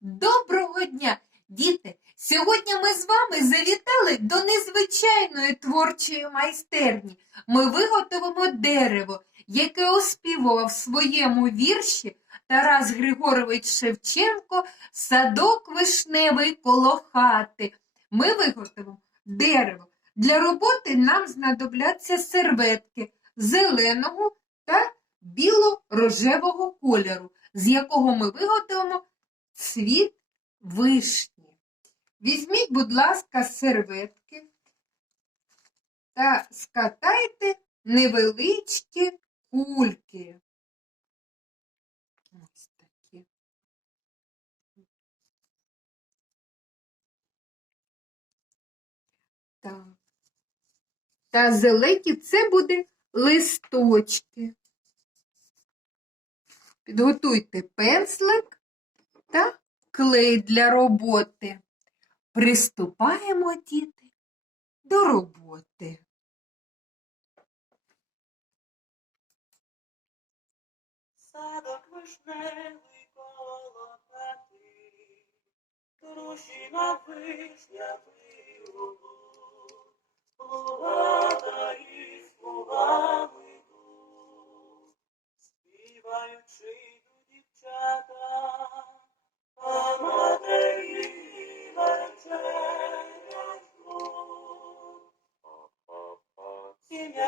Доброго дня, діти! Сьогодні ми з вами завітали до незвичайної творчої майстерні. Ми виготовимо дерево, яке оспівував в своєму вірші Тарас Григорович Шевченко Садок вишневий коло хати. Ми виготовимо дерево. Для роботи нам знадобляться серветки зеленого та біло-рожевого кольору, з якого ми виготовимо цвіт вишні. Візьміть, будь ласка, серветки та скатайте невеличкі кульки. Ось такі. Так. Та зелені це буде листочки. Підготуйте пензлик та клей для роботи. Приступаємо, діти, до роботи. Садок вишневий коло хати, Трощина вишня вилугу,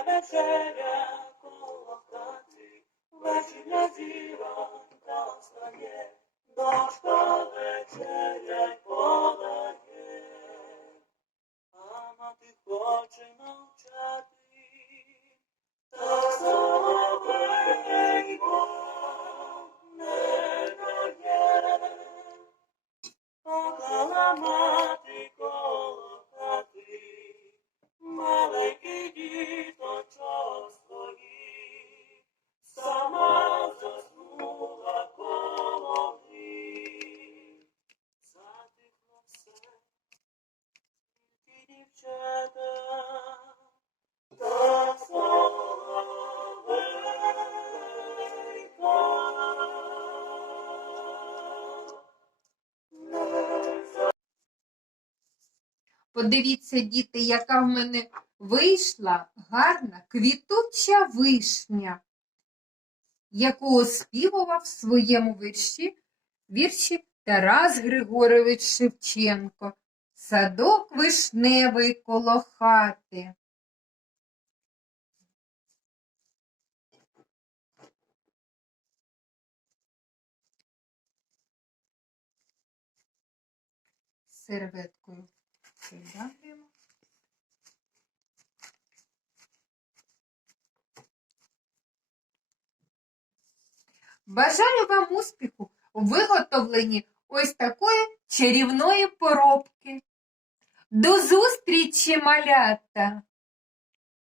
Сім'я вечеря коло хати, Вечірня зіронька стає, дошка Подивіться, діти, яка в мене вийшла гарна квітуча вишня, яку оспівував в своєму вірші, вірші Тарас Григорович Шевченко. Садок вишневий коло хати. Серветкою придавлюємо. Бажаю вам успіху у виготовленні ось такої чарівної поробки. До зустрічі, малята!